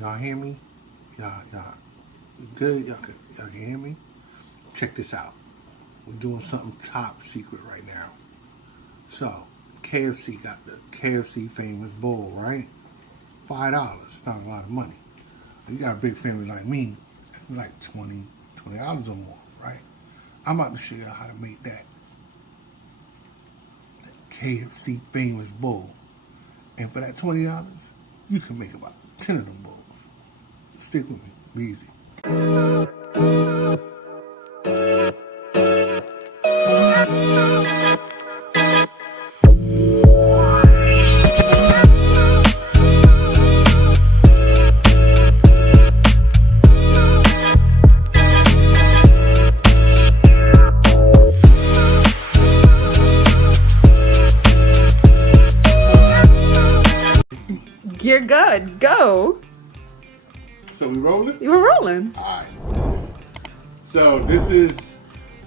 Y'all hear me? Y'all good? Y'all can hear me? Check this out. We're doing something top secret right now. So, KFC got the KFC famous bowl, right? $5. Not a lot of money. You got a big family like me, like $20 or more, right? I'm about to show you how to make that KFC famous bowl. And for that $20, you can make about 10 of them bowls. Stick with me. Be easy. You're good. Go. So we rolling? You were rolling. Alright. So this is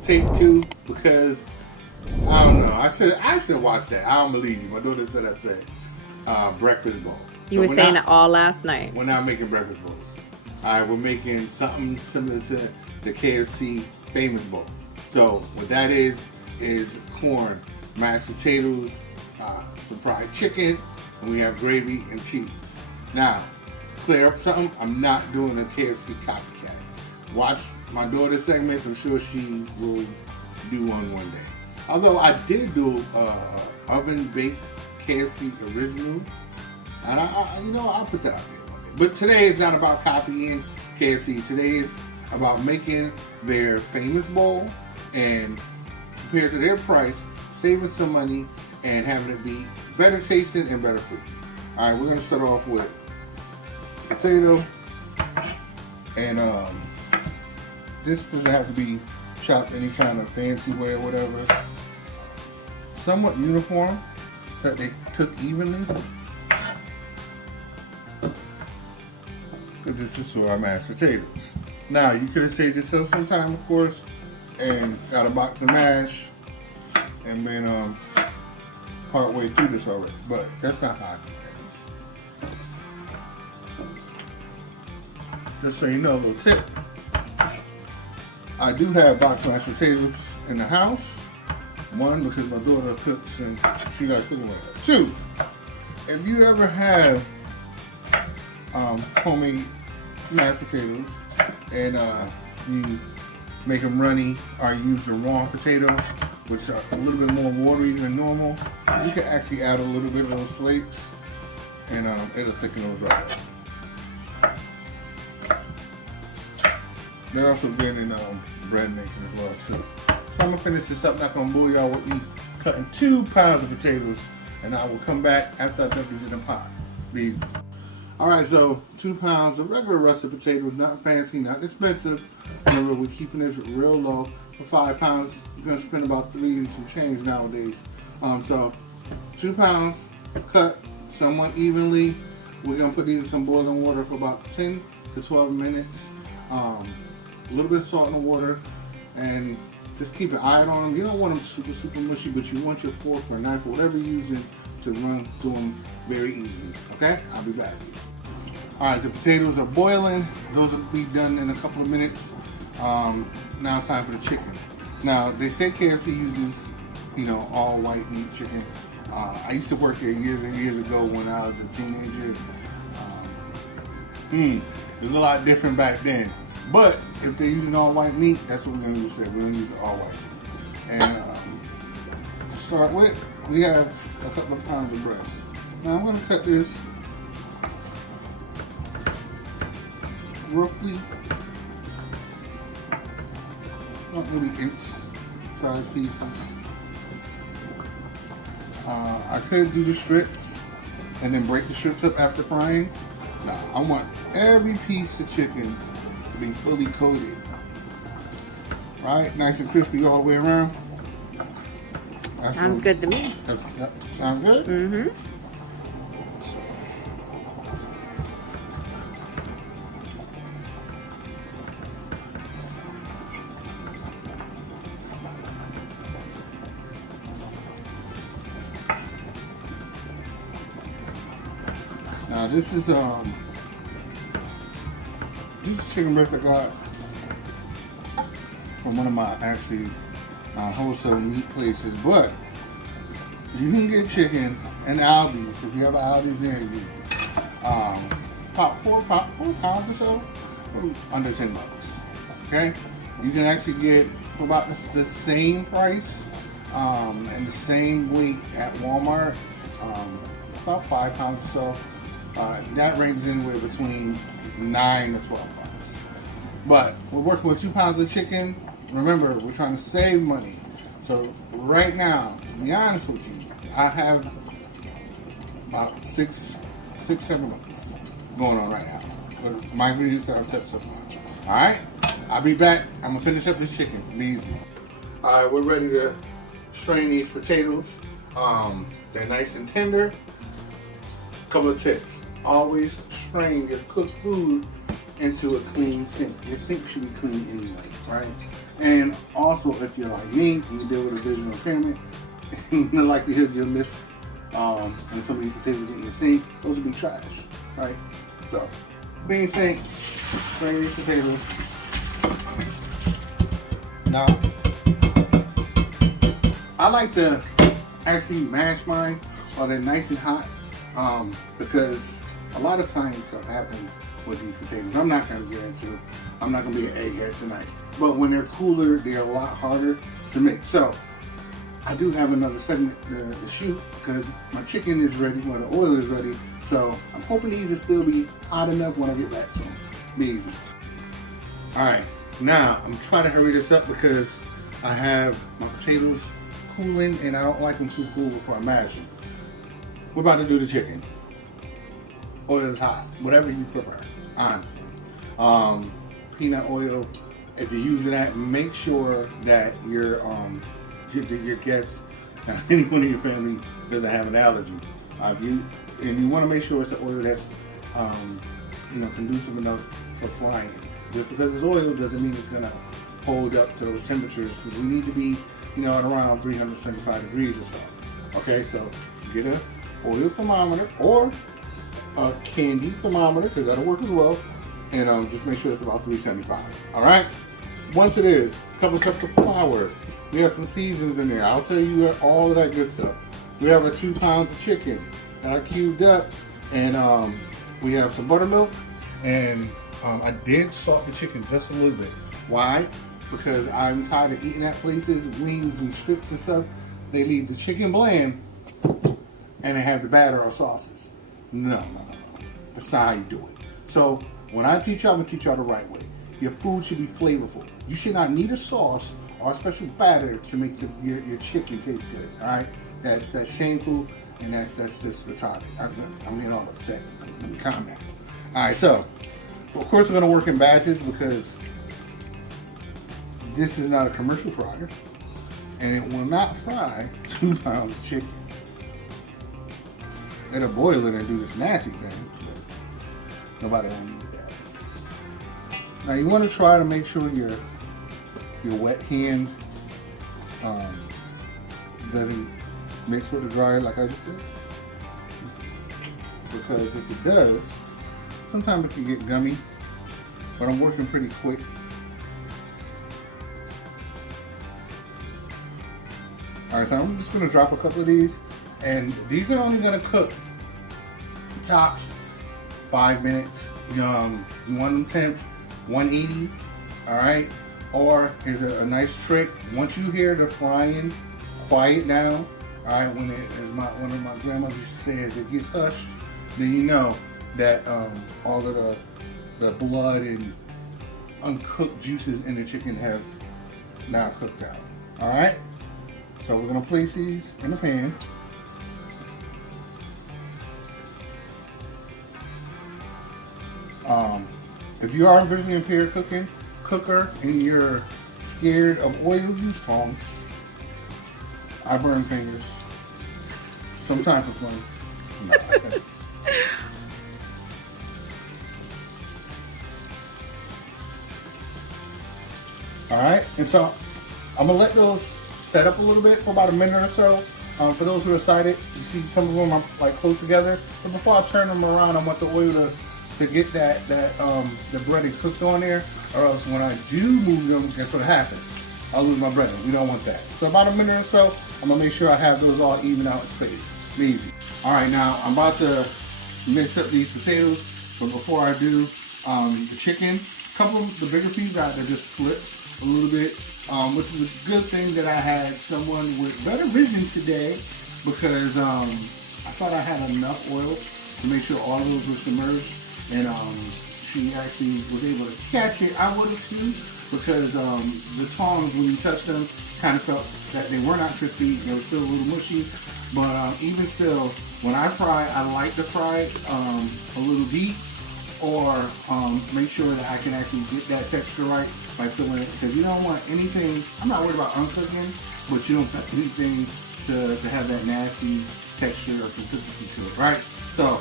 take 2 because I don't know. I should have watched that. I don't believe you. My daughter said I said breakfast bowl. You were saying it all last night. We're not making breakfast bowls. Alright, we're making something similar to the KFC famous bowl. So what that is corn, mashed potatoes, some fried chicken, and we have gravy and cheese. Now, clear up something, I'm not doing a KFC copycat. Watch my daughter's segments, I'm sure she will do one day. Although I did do oven baked KFC original, and I'll put that out there one day. But today is not about copying KFC. Today is about making their famous bowl and compared to their price, saving some money and having it be better tasting and better for you. All right, we're gonna start off with potato, and this doesn't have to be chopped any kind of fancy way or whatever. Somewhat uniform, so that they cook evenly. Because this is for our mashed potatoes. Now, you could have saved yourself some time, of course, and got a box of mash, and been part way through this already. But that's not how I do things. Just so you know, a little tip. I do have boxed mashed potatoes in the house. 1, because my daughter cooks and she got cooking with it. 2, if you ever have homemade mashed potatoes and you make them runny or you use the raw potato, which are a little bit more watery than normal, you can actually add a little bit of those flakes and it'll thicken those right up. They're also good in bread making as well too. So I'm gonna finish this up, not gonna bull y'all with me cutting 2 pounds of potatoes, and I will come back after I dump these in the pot. Be easy. Alright, so 2 pounds of regular russet potatoes, not fancy, not expensive. Remember, we're keeping this real low. For 5 pounds, you're gonna spend about 3 and some change nowadays. So 2 pounds cut somewhat evenly. We're gonna put these in some boiling water for about 10 to 12 minutes. A little bit of salt in the water, and just keep an eye on them. You don't want them super mushy, but you want your fork or knife or whatever you're using to run through them very easily. Okay? I'll be back. Alright, the potatoes are boiling. Those will be done in a couple of minutes. Now it's time for the chicken. Now, they say KFC uses, all white meat chicken. I used to work here years and years ago when I was a teenager. It was a lot different back then. But if they're using all white meat, that's what we're going to use today. We're going to use all white meat. And to start with, we have a couple of pounds of breast. Now I'm going to cut this roughly, not really inch size pieces. I could do the strips and then break the strips up after frying. Now I want every piece of chicken to be fully coated. Right? Nice and crispy all the way around. Sounds good to me. That sounds good? Mm-hmm. Now this is This is chicken breast I got from one of my wholesale meat places, but you can get chicken in Aldi's if you have Aldi's near you. About 4 pounds or so, under $10. Okay, you can actually get for about the same price and the same weight at Walmart. About 5 pounds or so. That ranges anywhere between 9 to 12 pounds. But we're working with 2 pounds of chicken. Remember, we're trying to save money. So right now, to be honest with you, I have about 7 months going on right now. But my ingredients that I've touched so far. Alright? I'll be back. I'm gonna finish up this chicken. Be easy. Alright, we're ready to strain these potatoes. They're nice and tender. Couple of tips. Always strain your cooked food into a clean sink. Your sink should be clean anyway, right? And also, if you're like me, and you deal with a visual impairment, the likelihood you'll miss and some of these potatoes get in your sink, those will be trash, right? So, clean sink, strain these potatoes. Now, I like to actually mash mine while they're nice and hot because a lot of science stuff happens with these potatoes. I'm not going to get into it. I'm not going to be an egghead tonight. But when they're cooler, they're a lot harder to make. So, I do have another segment to shoot because my chicken is ready, well, the oil is ready. So, I'm hoping these will still be hot enough when I get back to them. Be easy. Alright, now I'm trying to hurry this up because I have my potatoes cooling and I don't like them too cool before I mash them. We're about to do the chicken. Oil is hot, whatever you prefer, honestly. Peanut oil, if you're using that, make sure that your guests, anyone in your family doesn't have an allergy. And you want to make sure it's an oil that's conducive enough for frying. Just because it's oil doesn't mean it's gonna hold up to those temperatures because we need to be, at around 375 degrees or so. Okay, so get a oil thermometer or a candy thermometer because that'll work as well, and just make sure it's about 375. All right. Once it is, a couple cups of flour. We have some seasonings in there. I'll tell you all of that good stuff. We have our 2 pounds of chicken that I cubed up, and we have some buttermilk, and I did salt the chicken just a little bit. Why? Because I'm tired of eating at places, wings and strips and stuff. They leave the chicken bland and they have the batter or sauces. No. That's not how you do it. So when I teach y'all, I'm going to teach y'all the right way. Your food should be flavorful. You should not need a sauce or a special batter to make your chicken taste good. All right? That's shameful and that's just retarded. I'm getting all upset. Let me calm down. All right, so of course we're going to work in batches because this is not a commercial fryer and it will not fry 2 pounds of chicken. It'll boil it and do this nasty thing, but nobody will need that. Now you want to try to make sure your wet hand doesn't mix with the dryer like I just said, because if it does, sometimes it can get gummy, but I'm working pretty quick. Alright, so I'm just going to drop a couple of these, and these are only going to cook tops 5 minutes. You want them temp 180, alright? Or is a nice trick, once you hear the frying quiet down, alright, when one of my grandmothers used to say, as it gets hushed, then you know that all of the blood and uncooked juices in the chicken have now cooked out. Alright? So we're going to place these in the pan. If you are visually impaired cooker and you're scared of oil, use tongs. I burn fingers. Sometimes for fun. No, Alright, and so I'm going to let those set up a little bit for about a minute or so. For those who are excited, you see some of them are like close together. But before I turn them around, I want the oil to to get the breading cooked on there, or else when I do move them, guess what happens? I'll lose my breading. We don't want that. So about a minute or so, I'm gonna make sure I have those all even out in space. Easy. All right, now I'm about to mix up these potatoes, but before I do, the chicken, a couple of the bigger pieces I just flipped a little bit, which is a good thing that I had someone with better vision today, because I thought I had enough oil to make sure all of those were submerged, and she actually was able to catch it. I would have too, because the tongs, when you touch them, kind of felt that they were not crispy. They were still a little mushy, but even still, when I fry, I like to fry a little deep, or make sure that I can actually get that texture right by filling it, because you don't want anything. I'm not worried about uncooking, but you don't want anything to have that nasty texture or consistency to it, right? So,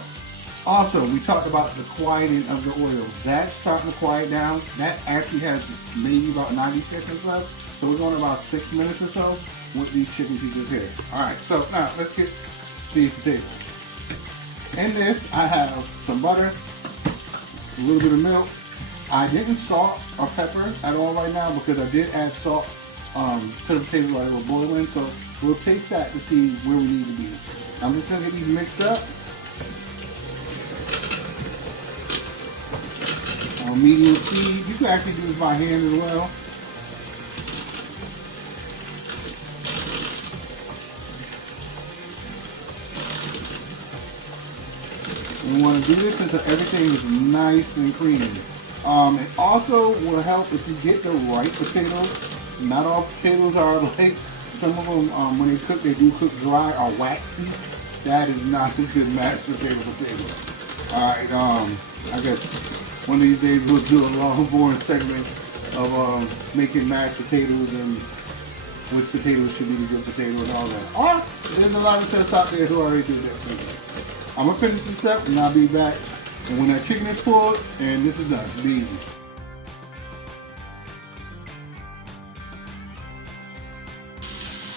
also, we talked about the quieting of the oil. That's starting to quiet down. That actually has maybe about 90 seconds left. So we're going about 6 minutes or so with these chicken pieces here. All right, so now let's get these potatoes. In this, I have some butter, a little bit of milk. I didn't salt or pepper at all right now because I did add salt to the potatoes while they were boiling. So we'll taste that to see where we need to be. I'm just gonna get these mixed up. Medium speed. You can actually do this by hand as well. We want to do this until everything is nice and creamy. It also will help if you get the right potatoes. Not all potatoes are like, some of them when they cook, they do cook dry or waxy. That is not a good mashed potato. Alright, I guess one of these days we'll do a long, boring segment of making mashed potatoes and which potatoes should be the good potato and all that. Or there's a lot of chefs out there who already do that. I'm gonna finish this up and I'll be back. And when that chicken is pulled and this is done, it'll be easy.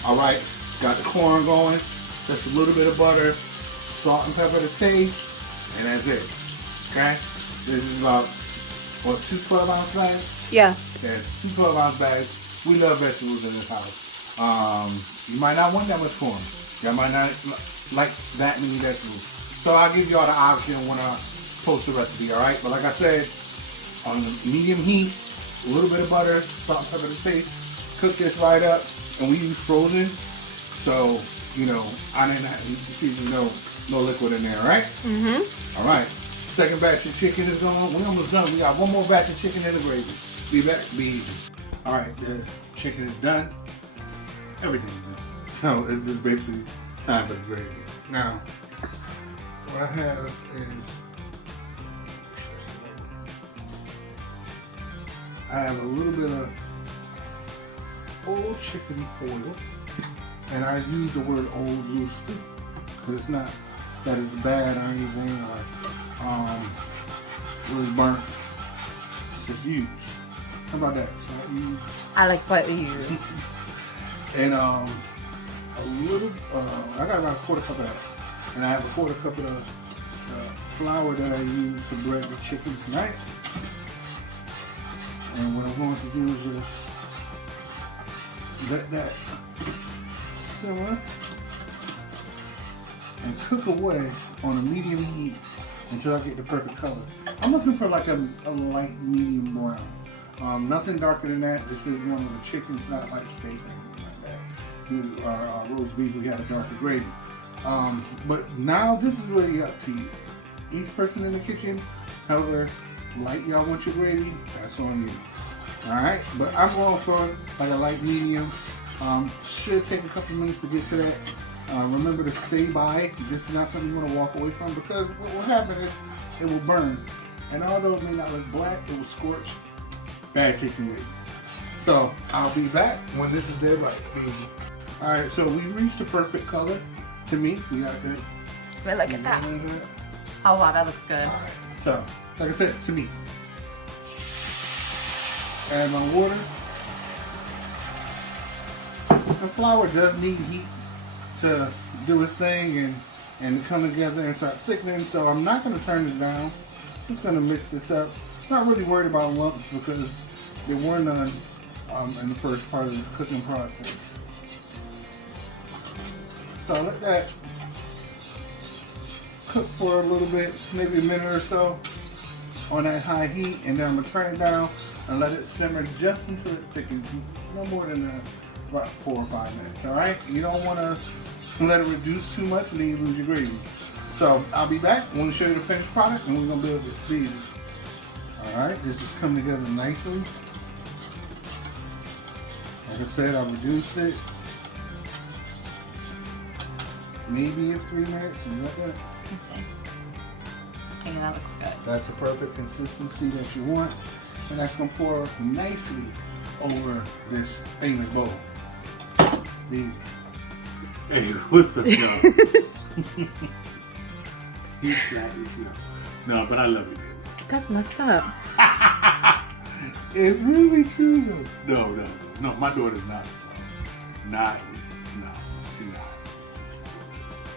All right, got the corn going. Just a little bit of butter, salt and pepper to taste, and that's it. Okay. This is about, what, 2 12-ounce bags? Yeah. Yeah, 2 12-ounce bags. We love vegetables in this house. You might not want that much corn. Y'all might not like that many vegetables. So I'll give y'all the option when I post the recipe, alright? But like I said, on medium heat, a little bit of butter, salt and pepper to taste. Cook this right up, and we use frozen. So, you know, I didn't have to season no liquid in there, right? Mm-hmm. Alright. Second batch of chicken is on. We're almost done. We got one more batch of chicken in the gravy. Be back. Be easy. All right, the chicken is done. Everything is done. So it's just basically time for the gravy. Now, what I have is I have a little bit of old chicken oil, and I use the word old loosely because it's not that it's bad or anything or really burnt. It's just used. How about that? So I like slightly used. And a little, I got about a quarter cup of that. And I have a quarter cup of the flour that I use to bread the chicken tonight. And what I'm going to do is just let that simmer and cook away on a medium heat until I get the perfect color. I'm looking for like a light medium brown. Nothing darker than that. This is one of the chickens, not like steak or anything like that. Our roast beef, we have a darker gravy. But now this is really up to you. Each person in the kitchen, however light y'all want your gravy, that's on you. Alright, but I'm going for like a light medium. Should take a couple minutes to get to that. Remember to stay by. This is not something you want to walk away from, because what will happen is it will burn. And although it may not look black, it will scorch. Bad tasting gravy. So I'll be back when this is dead right. Alright, so we reached the perfect color. To me, we got a good. Look at that. Oh wow, that looks good. Alright, so like I said, to me. Add my water. The flour does need heat to do its thing and come together and start thickening, so I'm not going to turn it down. Just gonna mix this up. Not really worried about lumps because there were none in the first part of the cooking process. So I'll let that cook for a little bit, maybe a minute or so on that high heat, and then I'm gonna turn it down and let it simmer just until it thickens, no more than about 4 or 5 minutes. All right, you don't want to let it reduce too much, and then you lose your gravy. So I'll be back. I want to show you the finished product, and we're gonna build this speed. All right, this is coming together nicely. Like I said, I reduced it. Maybe in 3 minutes, something like that. Let's see. I think that looks good. That's the perfect consistency that you want. And that's gonna pour nicely over this famous bowl. Easy. Hey, what's up, y'all? He's flat, no, but I love you. That's messed up. It's really true. No, my daughter's not slow. No, she's not.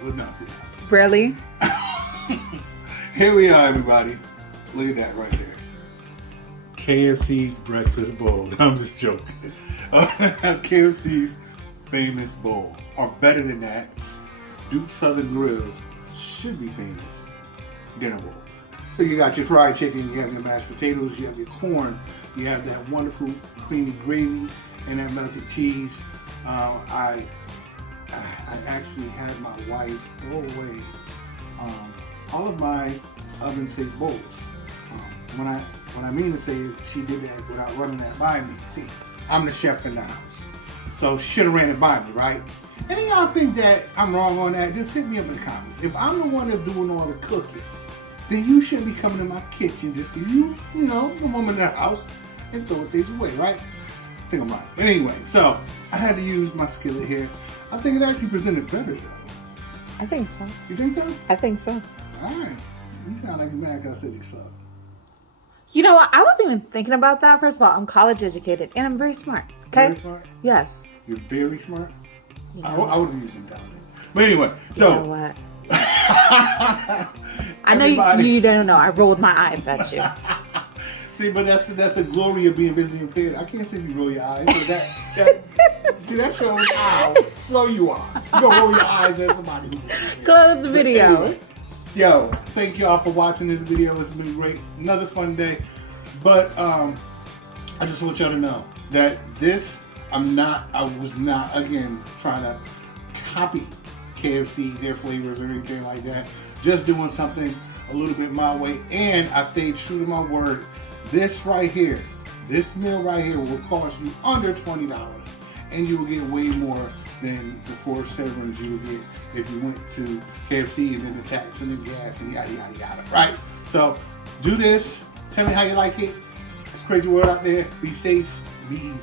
Well, no, she's not. Really? Here we are, everybody. Look at that right there. KFC's breakfast bowl. I'm just joking. KFC's famous bowl. Or better than that, Duke Southern Grills should be famous dinner bowl. So you got your fried chicken, you have your mashed potatoes, you have your corn, you have that wonderful creamy gravy and that melted cheese. I actually had my wife throw away all of my oven safe bowls. What I mean to say is she did that without running that by me. See, I'm the chef in the house. So she should have ran it by me, right? Any of y'all think that I'm wrong on that, just hit me up in the comments. If I'm the one that's doing all the cooking, then you shouldn't be coming in my kitchen just because you know, the woman in the house, and throwing things away, right? I think I'm right. But anyway, so I had to use my skillet here. I think it actually presented better though. I think so. You think so? I think so. All right. You sound like you're mad because I said you're slow. You know what? I wasn't even thinking about that. First of all, I'm college educated and I'm very smart. Okay? Very smart? Yes. You're very smart? You I know, would have used intelligent. But anyway, so. you know what? I know you don't know. I rolled my eyes at you. See, but that's the glory of being visually impaired. I can't see if you roll your eyes. So see, that shows how slow you are. You gonna roll your eyes at somebody who Close the video. Anyway, yo, thank y'all for watching this video. It's been great. Another fun day. But I just want y'all to know that I was not, again, trying to copy KFC, their flavors or anything like that. Just doing something a little bit my way. And I stayed true to my word. This right here, this meal right here will cost you under $20. And you will get way more than the 4 servings you would get if you went to KFC and then the tax and the gas and yada, yada, yada, right? So do this. Tell me how you like it. It's a crazy world out there. Be safe. Be easy.